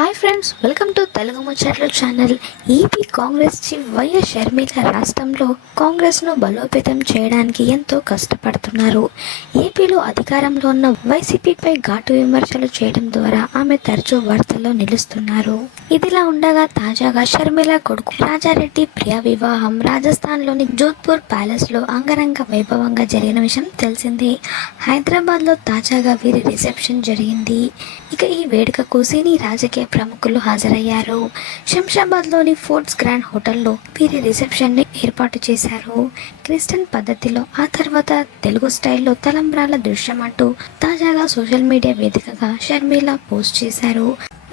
Hi friends welcome to Telugu Muchatla channel AP Congress chief YS Sharmila రాష్ట్రంలో కాంగ్రెస్ను బలోపేతం చేయడానికి ఎంతో కష్టపడుతున్నారు. ఏపీలో అధికారంలో ఉన్న వైసీపీపై ఘాటు విమర్శలు చేయడం ద్వారా ఆమె తరచూ వార్తల్లో నిలుస్తున్నారు. ఇదిలా ఉండగా తాజాగా షర్మిల కొడుకు రాజారెడ్డి ప్రియా వివాహం రాజస్థాన్లోని జోధ్పూర్ ప్యాలెస్లో అంగరంగ వైభవంగా జరిగిన విషయం తెలిసిందే. హైదరాబాద్లో తాజాగా వీరి రిసెప్షన్ జరిగింది. ఇక ఈ వేడుకకు సినీ రాజకీయ ప్రముఖులు హాజరయ్యారు. శంషాబాద్లోని ఫోర్ట్స్ గ్రాండ్ హోటల్లో వీరి రిసెప్షన్ని ఏర్పాటు చేశారు. క్రిస్టియన్ పద్ధతిలో ఆ తర్వాత తెలుగు స్టైల్లో తలంబ్రాల దృశ్యం అంటూ తాజాగా సోషల్ మీడియా వేదికగా షర్మిల పోస్ట్ చేశారు.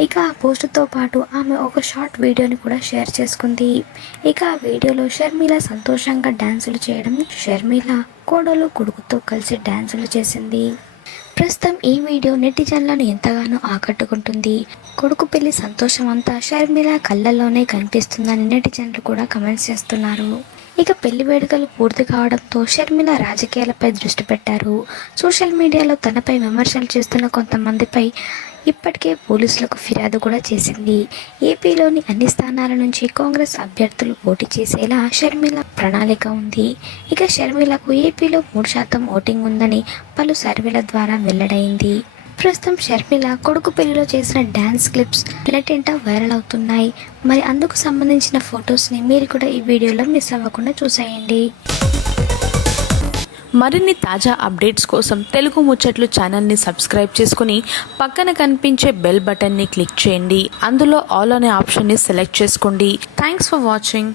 ఇక ఆ పోస్టుతో పాటు ఆమె ఒక షార్ట్ వీడియోని కూడా షేర్ చేసుకుంది. ఇక ఆ వీడియోలో షర్మిల సంతోషంగా డ్యాన్సులు చేయడం షర్మిల కోడలు కొడుకుతో కలిసి డ్యాన్సులు చేసింది. ప్రస్తుతం ఈ వీడియో నెటిజన్లను ఎంతగానో ఆకట్టుకుంటుంది. కొడుకు పెళ్ళి సంతోషం అంతా షర్మిల కళ్ళల్లోనే కనిపిస్తుందని నెటిజన్లు కూడా కమెంట్స్ చేస్తున్నారు. ఇక పెళ్ళి వేడుకలు పూర్తి కావడంతో షర్మిల రాజకీయాలపై దృష్టి పెట్టారు. సోషల్ మీడియాలో తనపై విమర్శలు చేస్తున్న కొంతమందిపై ఇప్పటికే పోలీసులకు ఫిర్యాదు కూడా చేసింది. ఏపీలోని అన్ని స్థానాల నుంచి కాంగ్రెస్ అభ్యర్థులు పోటీ చేసేలా షర్మిల ప్రణాళిక ఉంది. ఇక షర్మిలకు ఏపీలో మూడు శాతం ఓటింగ్ ఉందని పలు సర్వేల ద్వారా వెల్లడైంది. ప్రస్తుతం షర్మిల కొడుకు పెళ్ళిలో చేసిన డ్యాన్స్ క్లిప్స్ నెటింట వైరల్ అవుతున్నాయి. మరి అందుకు సంబంధించిన ఫొటోస్ని మీరు కూడా ఈ వీడియోలో మిస్ అవ్వకుండా చూసేయండి. మరిన్ని తాజా అప్డేట్స్ కోసం తెలుగు ముచ్చట్లు ఛానల్ని సబ్స్క్రైబ్ చేసుకుని పక్కన కనిపించే బెల్ బటన్ని క్లిక్ చేయండి. అందులో ఆల్ అనే ఆప్షన్ని సెలెక్ట్ చేసుకోండి. Thanks for watching